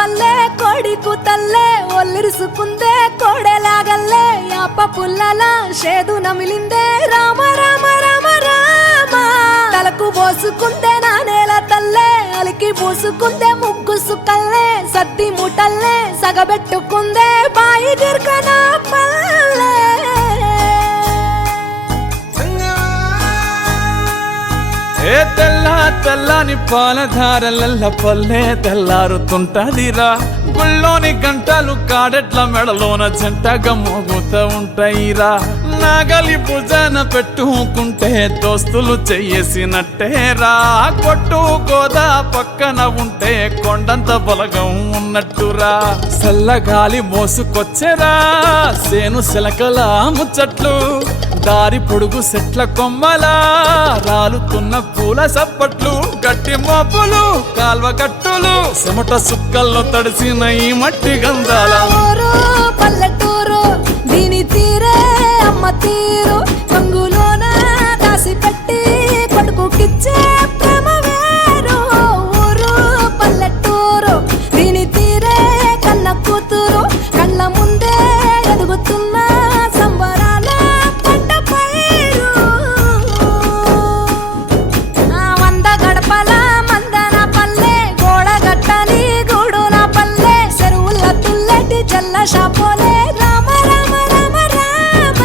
పల్లె కోడి కూతల్లే ఒల్లిరుసుకుందే కోడెలాగల్లే యాప పుల్లల షేదు నమిలిందే రామ రామ రామ రామ తలకు పోసుకుందే నా నేల తల్లే అలికి పూసుకుందే ముగ్గు సుక్కల్లే సత్తి ముటల్లే సగబెట్టుకుందే బాయి గిర్కన పల్లె ఏ తెల్ల తెల్లని పాలధారలల్ల పల్లె తెల్లారుతుంటదిరా గుళ్ళోని గంటలు కాడెట్ల మెడలోన జంటగా మోగుతూ ఉంటాయిరా నాగలి భుజాన పెట్టుకుంటే దోస్తులు చెయ్యేసినట్టేరా కొట్టు గోదా పక్కన ఉంటే కొండంత బలగం ఉన్నట్టురా చల్లగాలి మోసుకొచ్చెరా సేను సిలకల ముచ్చట్లు దారి పొడుగు సెట్ల కొమ్మలా రాలుతున్న పూల సప్పట్లు గట్టి మోపులు కాల్వ గట్టులు చెమట సుక్కల్లో తడిసిన ఈ మట్టి గంధాల పల్లెటూరు దీని తీరే అమ్మ తీరు కంగులోన దాసి పెట్టి కొడుకుకిచ్చే ప్రేమ వేరు ఊరు పల్లెటూరు దీని తీరే కన్న కూతురు కళ్ళ ముందే ఎదుగుతున్న సంబరాల పంట పైరు వంద గడపల మందన పల్లె గోడ గట్టని గూడున పల్లె చెరువుల తుల్లటి జల్ల షాపోలే రామ రామ రామ రామ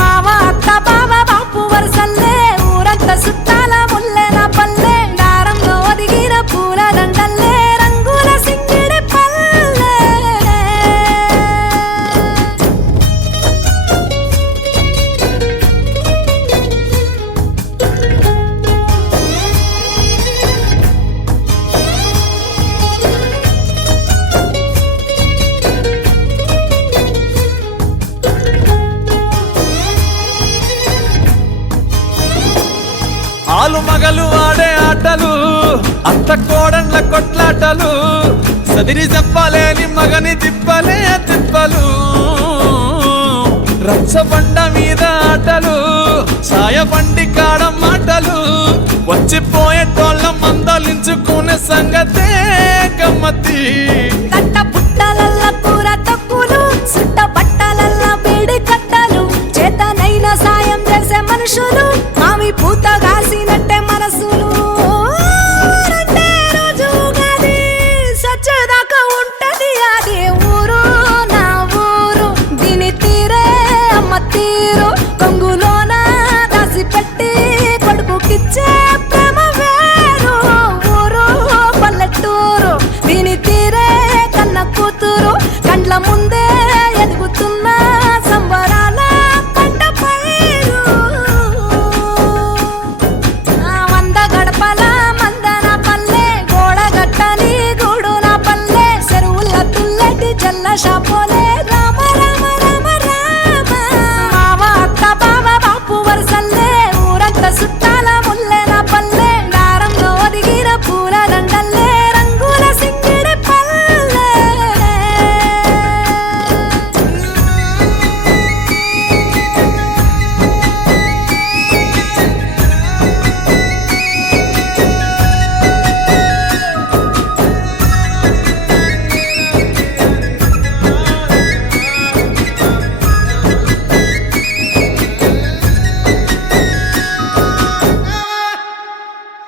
మావ అత్త బావ బాపు వరసల్లే ఊరంత సుట్టాల ముల్లెన పల్లె దారంలో ఒదిగిన పూల దండల్లే రంగుల సింగిడి పల్లె ఆలు మగలు ఆడే ఆటలు అత్త కోడన్ల కొట్లాటలు సదిరి చెప్పలేని మగని తిప్పలే తిప్పలు రచ్చబండ మీద ఆటలు ఛాయబండి కాడ మాటలు వచ్చిపోయేటోళ్ళ మందలించుకునే సంగతే గమ్మతి కట్ట పుట్టలల్ల కూర తక్కులు సుట్ట బట్టలల్ల బీడి కట్టలు చేతనైన సాయం చేసే మనుషులు